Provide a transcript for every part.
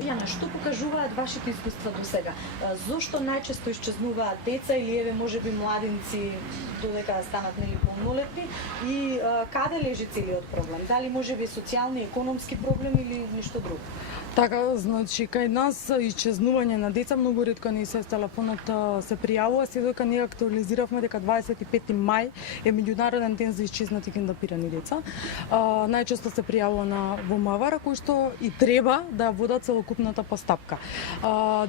Јана, што покажуваат вашите искуства до сега? Зошто најчесто исчезнуваат деца или еве можеби младинци додека станат нели полнолетни и каде лежи целиот проблем? Дали можеби социјални, економски проблем или ништо друго? Така, значи, кај нас исчезнување на деца многу ретко ни се телефонот се пријавува, се додека ние актуализиравме дека 25 мај е меѓународен ден за исчезнати киднапирани деца. Најчесто се пријавува на ВМВР, кој што и треба да водат целокупната постапка.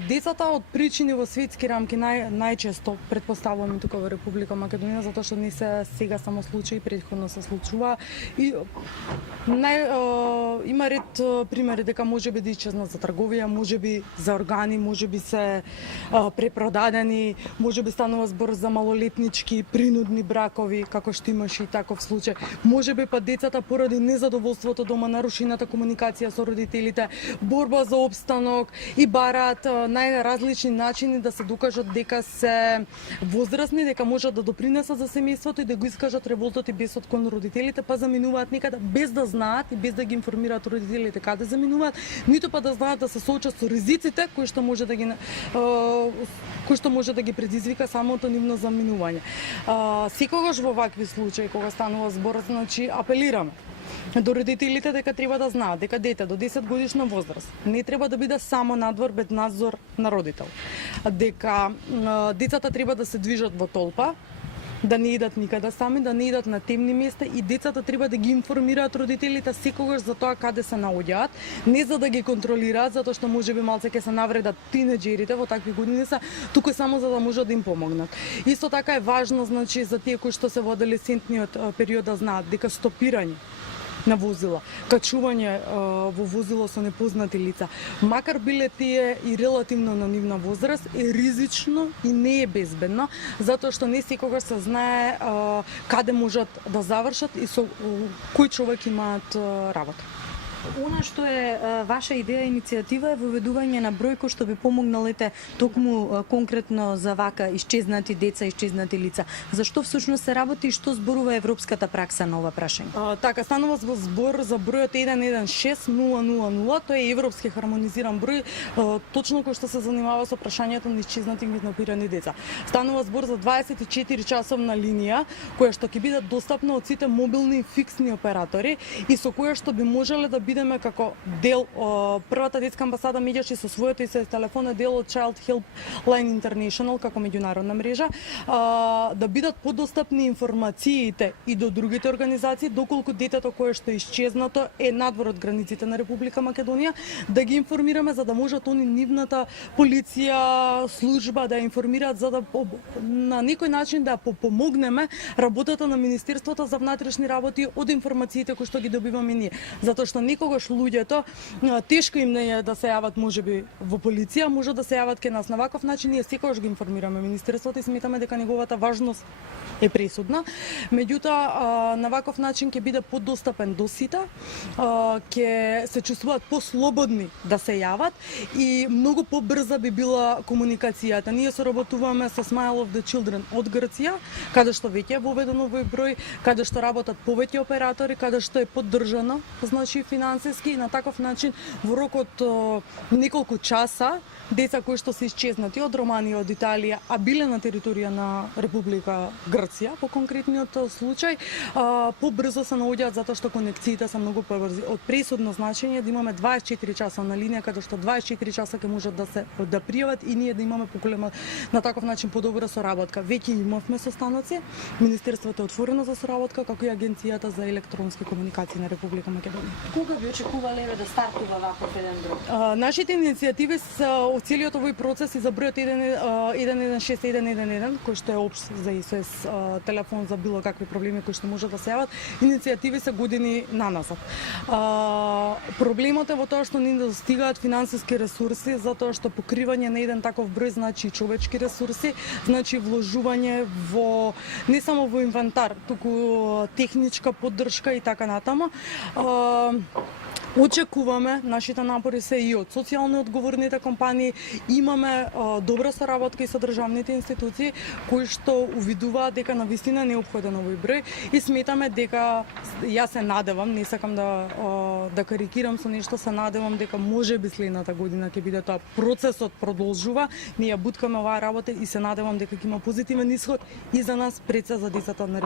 Децата од причини во светски рамки најчесто претпоставуваме тука во Република Македонија, затоа што не се сега само случаи, претходно се случува и има ред примери дека можеби да исчезнат за трговија, можеби за органи, можеби се препродадени, можеби станува збор за малолетнички принудни бракови, како што имаше и таков случај. Можеби па децата поради незадоволството дома, нарушената комуникација со родителите, борба за опстанок и бараат најразлични начини да се докажат дека се возрастни, дека можат да допринесат за семејството и да го искажат револтот и бесот кон родителите, па заминуваат некаде без да знаат и без да ги информираат родителите каде заминуваат, ниту па да знаат да се соочат со ризиците кои што може да ги предизвика самото нивно заминување. Секогаш во вакви случаи кога станува збор, значи апелираме до родителите дека треба да знаат дека дете до 10 годишна возраст не треба да биде само надвор без надзор на родител. Дека децата треба да се движат во толпа, да не идат никаде сами, да не идат на темни места и децата треба да ги информираат родителите секогаш за тоа каде се наоѓаат, не за да ги контролираат, затоа што можеби малце ќе се навредат тинеџерите во такви години се, туку само за да можат да им помогнат. Исто така е важно, значи, за тие кои што се во адолесцентниот период да знаат дека стопирање на возила, качување во возило со непознати лица, макар биле тие и релативно на нивна возраст, е ризично и не е безбедно, затоа што не секогаш се знае каде можат да завршат и со кој човек имаат работа. Она што е ваша идеја, иницијатива е воведување на број кој што би помогналите токму конкретно за вака исчезнати деца, исчезнати лица. Зашто всушност се работи и што зборува европската пракса на ова прашање? Така, станува збор за бројот 116000, тој е европски хармонизиран број, точно кој што се занимава со прашањето на исчезнати киднапирани деца. Станува збор за 24 часовна линија, која што ќе биде достапна од сите мобилни и фиксни оператори и со која што би можеле да бидеме како дел, првата детска амбасада меѓаш и со својот и се телефон е дел од Child Helpline International како меѓународна мрежа, да бидат подостапни информациите и до другите организации, доколку детето кое што е исчезнато е надвор од границите на Република Македонија, да ги информираме за да можат они нивната полиција, служба да информираат за да на некој начин да помогнеме работата на Министерството за внатрешни работи од информациите кои што ги добиваме ние, затоа што некогаш луѓето тешко им не е да се јават можеби во полиција, може да се јават кај нас на ваков начин, ние секогаш ги информираме Министерството и сметаме дека неговата важност е пресудна. Меѓутоа, на ваков начин ќе биде подостапен до сите, ќе се чувствуваат послободни да се јават и многу побрза би била комуникацијата. Ние соработуваме со Smile of the Children од Грција, каде што веќе е воведено овој број, каде што работат повеќе оператори, каде што е поддржано, значи финансиски и на таков начин во рок од неколку часа деца кои што се исчезнати од Романија, од Италија, а биле на територија на Република Грција, по конкретниот случај, побрзо се наоѓаат затоа што конекциите се многу побрзи. Од пресудно значење да имаме 24 часа на линија, каде што 24 часа ќе можат да пријават и ние да имаме поголема на таков начин подобра соработка. Веќе имавме состаноци, Министерството е отворено за соработка, како и Агенцијата за електронски комуникации на Република Македонија. Кога би очекувале да стартува ваков еден број? Нашите иницијативи се од целиот овој процес и за бројот 116111, кој што е општ за ИСС телефон за било какви проблеми кои што може да се јават, иницијативи се години наназад. Проблемот е во тоа што не достигаат финансиски ресурси, затоа што покривање на еден таков број значи човечки ресурси, значи вложување во не само во инвентар, туку техничка поддршка и така натаму. Очекуваме, нашите напори се и од социјално одговорните компании, имаме добра соработка и со државните институции кои што увидуваат дека навистина е неопходен овој број и сметаме дека јас се надевам, не сакам да карикирам со нешто, се надевам дека можеби следната година ќе биде тоа, процесот продолжува, ние буткаме оваа работа и се надевам дека ќе има позитивен исход и за нас пред се за децата на